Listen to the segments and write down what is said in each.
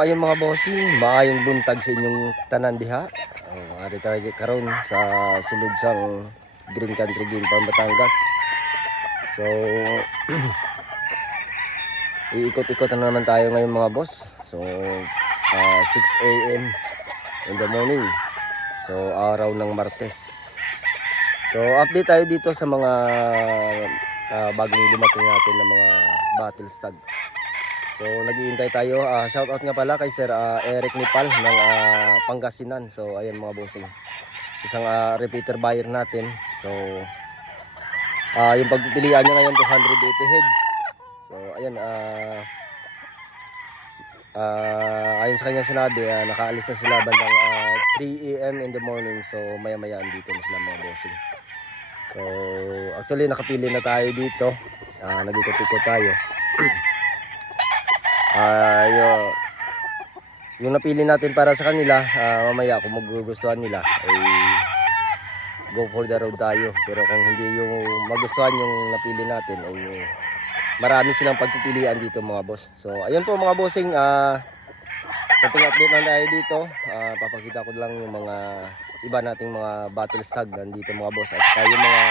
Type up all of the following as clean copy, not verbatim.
ayun mga bossing, maayong buntag sa inyong tanan diha. Ari tayo karon sa sulod sang Green Country Game Farm Batangas. So iikot-ikot na naman tayo ngayon mga boss. So 6 AM in the morning. So araw ng Martes. So update tayo dito sa mga bagong dumating natin na mga battle stag. So naghihintay tayo. Shoutout nga pala kay Sir Eric Nipal ng Pangasinan. So ayan mga bossing, isang repeater buyer natin. So yung pagpipilian niya ngayon 280 heads. So ayan, ayon sa kanya sinabi, nakaalis na sila bandang 3 AM in the morning. So maya maya dito na sila mga bossing. So actually nakapili na tayo dito. Nag-ikot-ikot tayo. Yung napili natin para sa kanila, mamaya kung magugustuhan nila ay go for the road tayo. Pero kung hindi yung magustuhan yung napili natin, ay marami silang pagpipilian dito mga boss. So ayun po mga bossing, konting update lang tayo dito. Papakita ko lang yung mga iba nating mga battle stag nandito mga boss, at tayo mga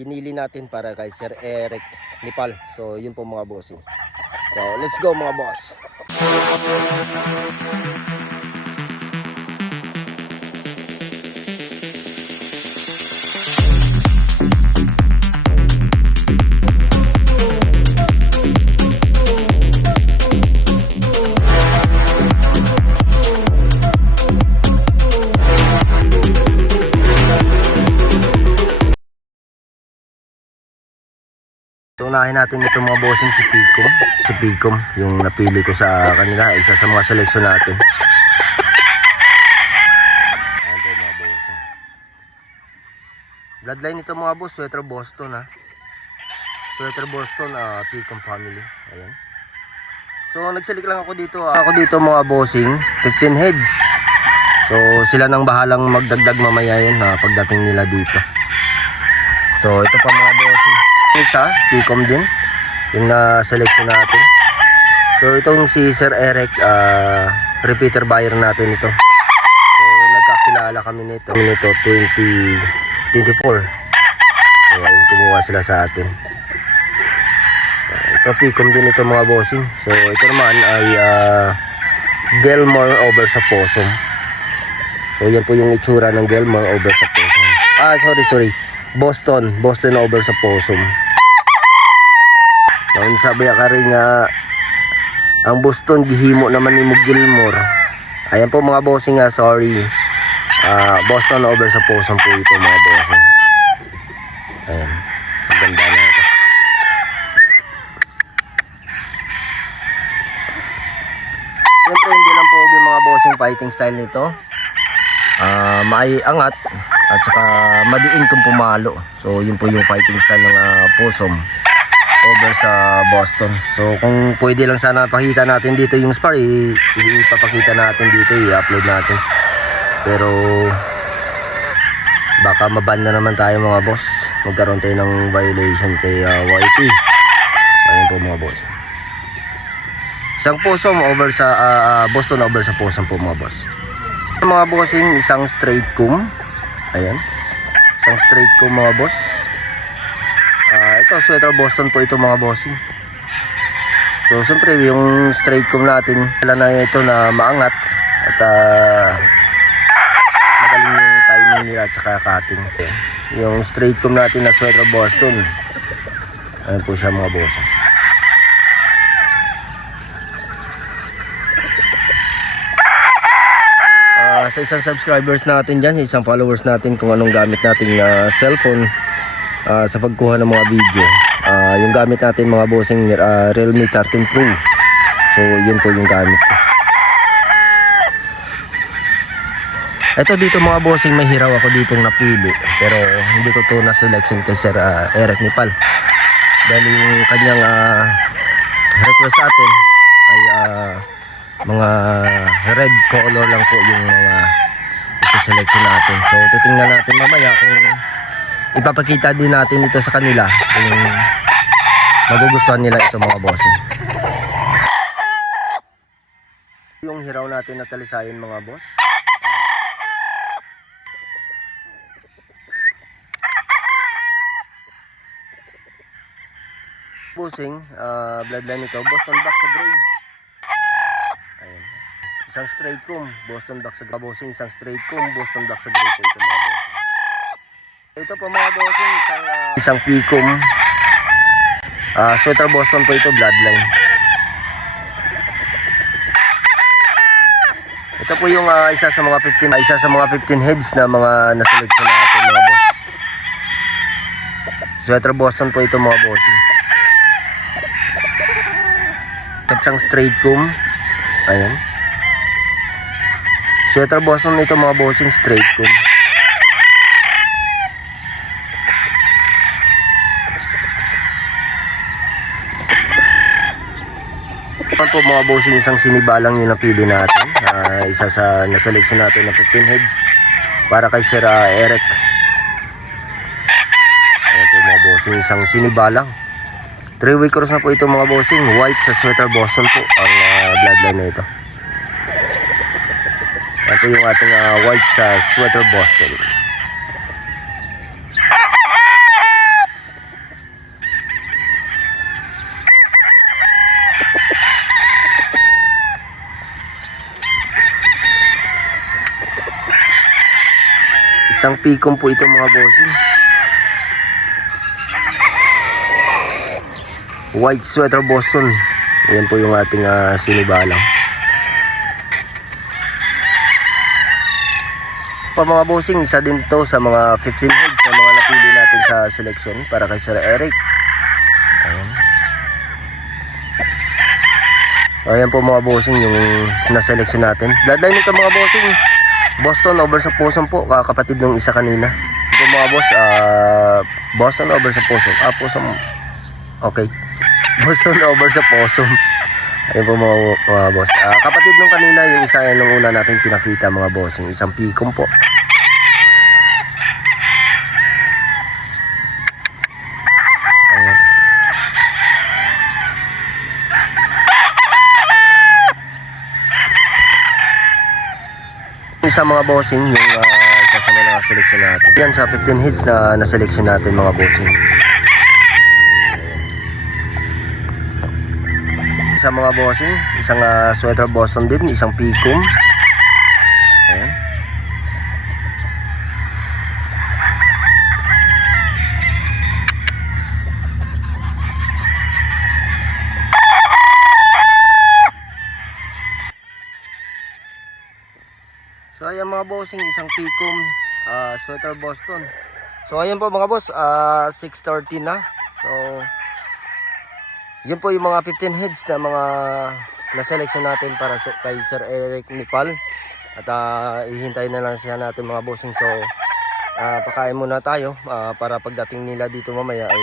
pinili natin para kay Sir Eric Nipal. So yun po mga bossing. So let's go mga boss. So unahin natin ito mga bossing, si Picom, yung napili ko sa kanila, isa sa mga selection natin. Ayan po mga bossing. Bloodline ito mga boss, Sweater Boston Sweater Boston, Picom family. Ayan. So nagselik lang ako dito mga bossing, 15 heads. So sila nang bahalang magdagdag mamaya yun pagdating nila dito. So ito pa mga bossing, isa, Picom din yung na-selection natin. So itong si Sir Eric, repeater buyer natin ito. So nagkakilala kami nito 2024. So ayun, kumuha sila sa atin. Ito Picom din ito mga bossing. So ito naman ay Gelmore over sa Possum. So yan po yung itsura ng Gelmore over sa Possum. Sorry, Boston over sa Possum. Naun sabi ka rin nga ang Boston gihimo naman ni Gilmore. Ayan po mga bossing, sorry. Boston over sa Possum po ito mga bossing. Ayan, maganda na ito. Siyempre hindi lang po yung mga bossing fighting style nito. Maiangat at saka madiin kung pumalo. So yun po yung fighting style ng Possum over sa Boston. So kung pwede lang sana pakita natin dito yung spar, ipapakita natin dito, i-upload natin. Pero baka maban na naman tayo mga boss, magkaroon tayo ng violation kay YT. So ayun po mga boss, isang Possum over sa Boston over sa Possum po mga boss. Mga bossing, isang straight comb. Ayan, isang straight comb mga boss. Ito Sweater Boston po ito mga bossing. So siyempre yung straight comb natin, kailan na ito na maangat at magaling yung timing nila at saka cutting. Yung straight comb natin na Sweater Boston, ayan po siya mga bossing. Sa isang subscribers natin dyan, sa isang followers natin, kung anong gamit natin na cellphone sa pagkuha ng mga video, yung gamit natin mga bossing, Realme 13 Pro. So yun po yung gamit ko. Ito dito mga bossing, may hiraw ako ditong napili, pero hindi ko to na selection kay Sir Eric Nipal, dahil yung kanyang request sa atin ay mga red color lang po yung mga selection natin. So titingnan natin mamaya kung ipapakita din natin ito sa kanila, kung magugustuhan nila ito mga bossing. Yung hiraw natin na talisayin mga boss. Bossing, bloodline ito, Boston Boxer Gray. Ayan. Isang straight comb, Boston Boxer Gray. Bossing, isang straight comb, Boston Boxer Gray po ito mga bossing. Ito po mga bossing, isang P-comb. Sweater Boston po ito, bloodline. Ito po yung isa sa mga 15 heads na mga na-selection natin mga boss. Sweater Boston po ito mga bossing. Isang straight comb. Ayan. Sweater Boston ito mga bossing, straight comb. Po mga bossing, isang sinibalang yung napili natin, isa sa na-selection natin na 15 heads para kay Sir Eric. Ayan po mga bossing, isang sinibalang 3-way cross na po ito mga bossing, white sa sweater Boston po ang bloodline na ito. Ayan po yung ating white sa sweater Boston. Isang P-comb po ito mga bossing. White sweater Boston. Ayan po yung ating sinibalang. Pa mga bossing, isa din to sa mga 15 heads na mga napili natin sa selection para kay Sir Eric. Ayan. Ayan po mga bossing yung na-selection natin. Bloodline nito mga bossing, Boston over sa Possum po, kapatid ng isa kanina. Ito mga boss, Boston over sa Possum. Possum. Okay. Boston over sa Possum. Ayun po mga boss. Kapatid nung kanina, yung isa yan nung una natin pinakita mga bossing, isang P-comb po. Ayan. Isa mga bossing, yung isa sa mga selection natin. Yan sa 15 hits na na-selection natin mga bossing. Isa mga bossing, isang sweater Boston din, isang P-comb. Ayan. So ayan mga bossing, isang P-comb, sweater Boston. So ayan po mga boss, 6:30 na. So yun po yung mga 15 heads na mga na-selection natin para kay Sir Eric Nipal. At ihintay na lang siya natin mga bossing. So pakain muna tayo para pagdating nila dito mamaya ay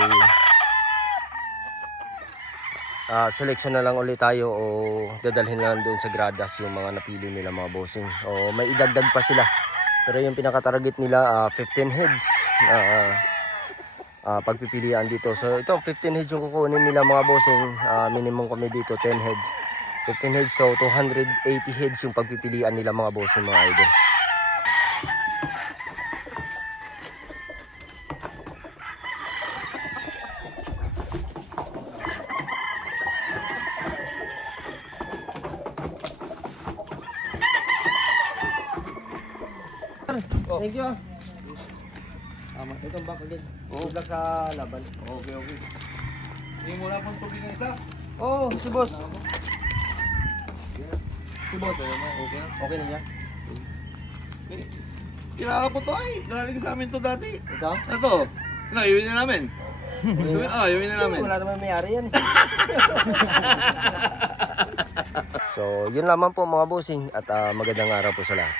selection na lang ulit tayo o dadalhin lang doon sa gradas yung mga napili nila mga bossing. O may idagdag pa sila. Pero yung pinaka-target nila 15 heads pagpipilian dito. So ito 15 heads yung kukunin nila mga bossing. Minimum kami dito 10 heads. 15 heads, so 280 heads yung pagpipilian nila mga bossing mga idol. Thank you. Itong back again. Good luck sa laban. Okay. Hindi mo na akong tubig ng isa? Oh, si boss. Si boss, okay. Okay na niya. Kilala ko to ay. Nalalig sa amin to dati. Ito? Ito. Iuwi na namin. Iuwi na namin. Wala naman may-ari yan. So, yun lamang po mga bossing at magandang araw po sa lahat.